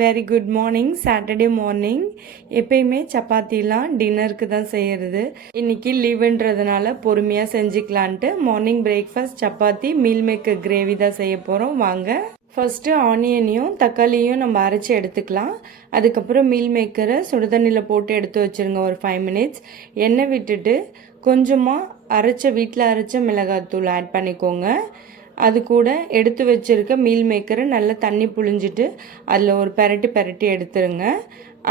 Very good morning. Saturday morning எப்பயுமே சப்பாத்திலாம் டின்னருக்கு தான் செய்கிறது. இன்றைக்கி லீவுன்றதுனால பொறுமையாக செஞ்சுக்கலான்ட்டு morning breakfast chapati meal maker gravy தான் செய்ய போகிறோம். வாங்க. ஃபஸ்ட்டு ஆனியனையும் தக்காளியும் நம்ம அரைச்சி எடுத்துக்கலாம். அதுக்கப்புறம் மீல் மேக்கரை சுடுதண்ணியில் போட்டு எடுத்து வச்சுருங்க ஒரு 5 மினிட்ஸ். எண்ணெய் விட்டுட்டு கொஞ்சமாக வீட்டில் அரைச்ச மிளகாத்தூள் ஆட் பண்ணிக்கோங்க. அது கூட எடுத்து வச்சுருக்க மீல் மேக்கரை நல்லா தண்ணி புழிஞ்சிட்டு அதில் ஒரு பெரட்டி எடுத்துருங்க.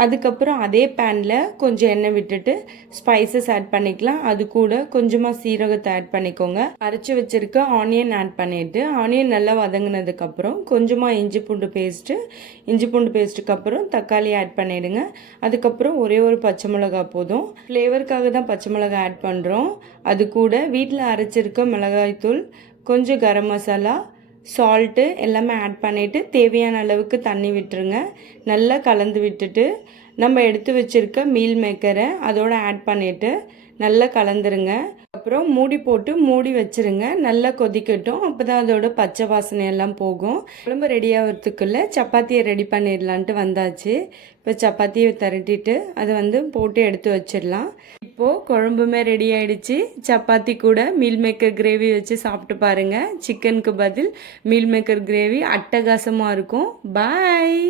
அதுக்கப்புறம் அதே பேனில் கொஞ்சம் எண்ணெய் விட்டுட்டு ஸ்பைசஸ் ஆட் பண்ணிக்கலாம். அது கூட கொஞ்சமாக சீரகத்தை ஆட் பண்ணிக்கோங்க. அரைச்சி வச்சுருக்க ஆனியன் ஆட் பண்ணிவிட்டு ஆனியன் நல்லா வதங்கினதுக்கப்புறம் கொஞ்சமாக இஞ்சி பூண்டு பேஸ்ட்டுக்கு அப்புறம் தக்காளி ஆட் பண்ணிவிடுங்க. அதுக்கப்புறம் ஒரே ஒரு பச்சை மிளகா போதும். ஃப்ளேவருக்காக தான் பச்சை மிளகா ஆட் பண்ணுறோம். அது கூட வீட்டில் அரைச்சிருக்க மிளகாய்த்தூள், கொஞ்சம் கரம் மசாலா, சால்ட்டு எல்லாமே ஆட் பண்ணிவிட்டு தேவையான அளவுக்கு தண்ணி விட்டுருங்க. நல்லா கலந்து விட்டுட்டு நம்ம எடுத்து வச்சுருக்க மீல் மேக்கரை அதோடு ஆட் பண்ணிவிட்டு நல்லா கலந்துருங்க. அப்புறம் மூடி வச்சுருங்க. நல்லா கொதிக்கட்டும். அப்போ தான் அதோட பச்சை வாசனை எல்லாம் போகும். குழம்பு ரெடி ஆகிறதுக்குள்ளே சப்பாத்தியை ரெடி பண்ணிடலான்ட்டு வந்தாச்சு. இப்போ சப்பாத்தியை திரட்டிட்டு அதை போட்டு எடுத்து வச்சிடலாம். இப்போது குழம்புமே ரெடி ஆகிடுச்சு. சப்பாத்தி கூட மீல் மேக்கர் கிரேவி வச்சு சாப்பிட்டு பாருங்கள். சிக்கனுக்கு பதில் மீல் மேக்கர் கிரேவி அட்டகாசமாக இருக்கும். பாய்.